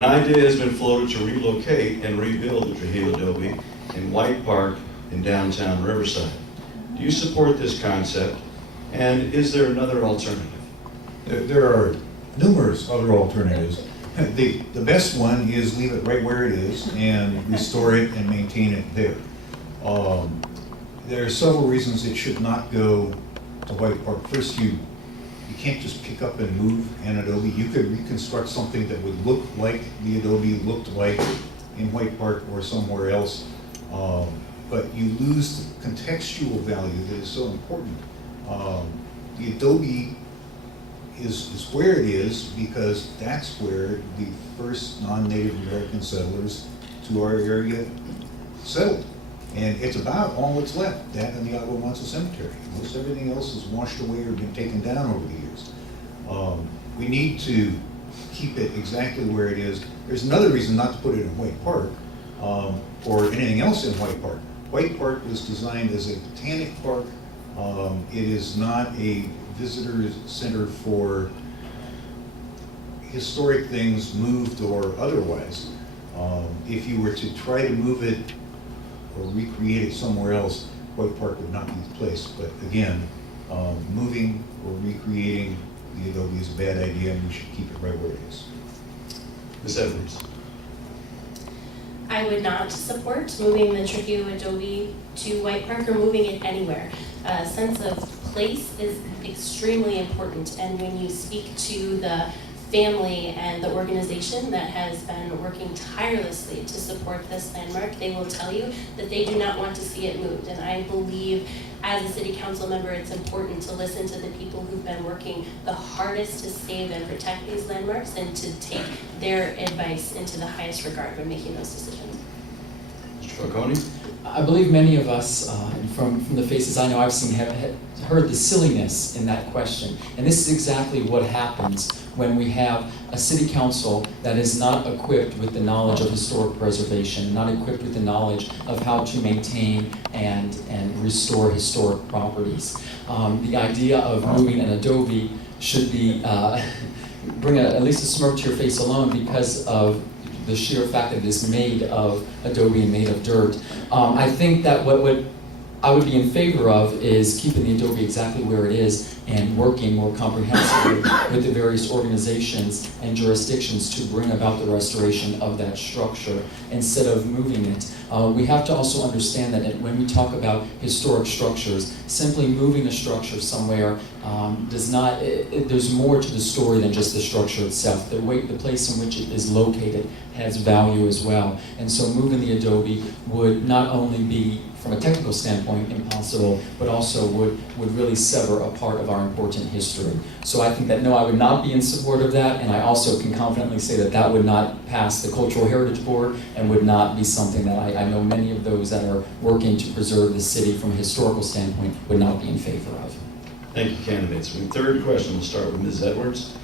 An idea has been floated to relocate and rebuild the Trujillo Adobe in White Park in downtown Riverside. Do you support this concept, and is there another alternative? There are numerous other alternatives. The best one is leave it right where it is and restore it and maintain it there. There are several reasons it should not go to White Park. First, you can't just pick up and move an Adobe. You could reconstruct something that would look like the Adobe looked like in White Park or somewhere else, but you lose the contextual value that is so important. The Adobe is where it is because that's where the first non-Native American settlers to our area settled. And it's about all that's left, that and the Agua Mansa Cemetery. Most everything else is washed away or been taken down over the years. We need to keep it exactly where it is. There's another reason not to put it in White Park or anything else in White Park. White Park was designed as a botanic park. It is not a visitor center for historic things, moved or otherwise. If you were to try to move it or recreate it somewhere else, White Park would not be the place. But again, moving or recreating the Adobe is a bad idea, and we should keep it right where it is. Ms. Edwards. I would not support moving the Trujillo Adobe to White Park or moving it anywhere. A sense of place is extremely important, and when you speak to the family and the organization that has been working tirelessly to support this landmark, they will tell you that they do not want to see it moved. And I believe as a city council member, it's important to listen to the people who've been working the hardest to save and protect these landmarks and to take their advice into the highest regard when making those decisions. Mr. Falcone? I believe many of us, from the faces I know I've seen, have heard the silliness in that question. And this is exactly what happens when we have a city council that is not equipped with the knowledge of historic preservation, not equipped with the knowledge of how to maintain and restore historic properties. The idea of moving an Adobe should be, bring at least a smirk to your face alone because of the sheer fact that it is made of Adobe and made of dirt. I think that what I would be in favor of is keeping the Adobe exactly where it is and working more comprehensively with the various organizations and jurisdictions to bring about the restoration of that structure instead of moving it. We have to also understand that when we talk about historic structures, simply moving a structure somewhere does not, there's more to the story than just the structure itself. The place in which it is located has value as well. And so moving the Adobe would not only be, from a technical standpoint, impossible, but also would really sever a part of our important history. So I think that no, I would not be in support of that, and I also can confidently say that that would not pass the Cultural Heritage Board and would not be something that I know many of those that are working to preserve the city from a historical standpoint would not be in favor of. Thank you, candidates. The third question will start with Ms. Edwards.